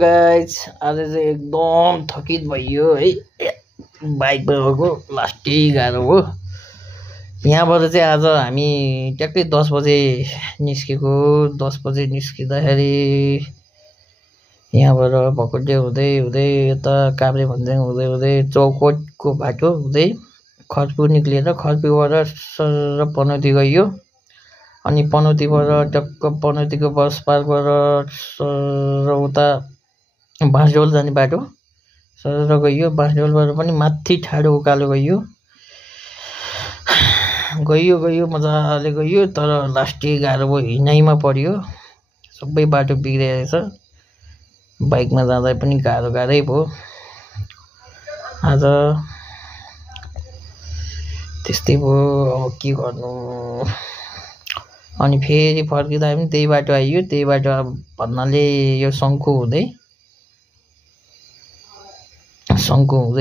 Guys आज चाहिँ एकदम थकित भइयो है। बाइकमा गएको लास्टै गाह्रो हो। यहाँबाट चाहिँ आज हामी ट्याक्कै 10 बजे निस्केको। 10 बजे निस्किँदाखेरि यहाँबाट भकुटे हुँदै हुँदै यता काभ्रे भन्ज्याङ हुँदै हुँदै चौकोटको बाटो हुँदै खर्पु निक्लिएर खर्पुबाट सर पनौती गइयो। अनि पनौतीबाट टक्क पनौतीको बस पार्क गरेर सर उता बाँसडोल जाने बाटो सर गइयो। बाँसडोलबाट पनि माथि ठाडो उकालो गइयो गइयो मजाले गइयो। तर लास्टै गाह्रो भयो, हिँडाइमा पर्यो। सबै बाटो बिग्रिरहेछ। बाइकमा जाँदा पनि गाह्रै भयो आज। त्यस्तै भयो, अब के गर्नु। अनि फेरि फर्किँदा पनि त्यही बाटो आइयो। त्यही बाटो भन्नाले यो शङ्खु हुँदै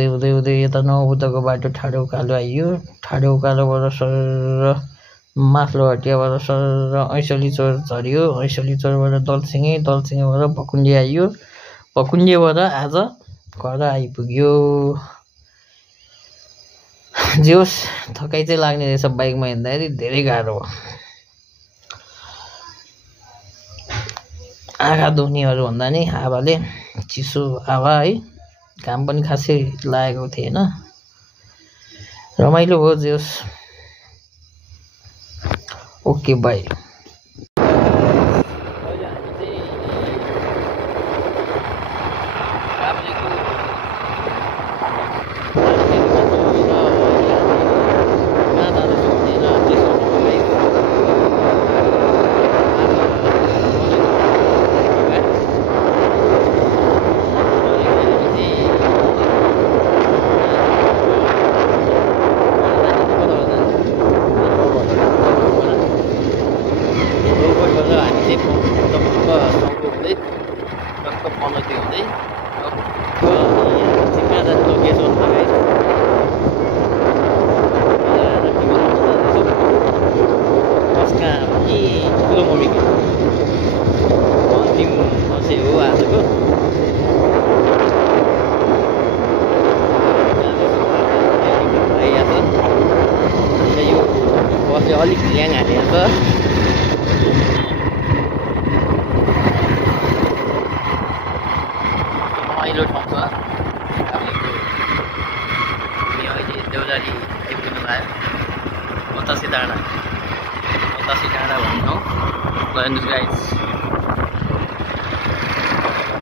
हुँदै यता नौबुद्धको बाटो ठाडो उकालो आइयो। ठाडो उकालोबाट सर माथिल्लो हटियाबाट सर ऐसली चोर झऱ्यो। ऐसली चोरबाट दलसिङेबाट भकुन्जे आइयो। भकुन्जेबाट आज घर आइपुग्यो। जे होस् थकाइ चाहिँ लाग्ने रहेछ बाइकमा हिँड्दाखेरि, धेरै गाह्रो हो। आँखा दुख्नेहरू भन्दा नि हावाले, चिसो हावा है, घाम पनि खासै लागेको थिएन। रमाइलो भयो। जे होस् ओके बाई। पनौती हुँदै लोकेसन बसका ठुलो मम्मीको अन्तिम बसै हो आजको। यो बसले अलिक ल्याङ हालेको छ। रमाइलो ठाउँ छ। हामी अहिले देउराली आइपुग्नु भयो। बतासे डाँडा भन्ने ठाउँ। गाइस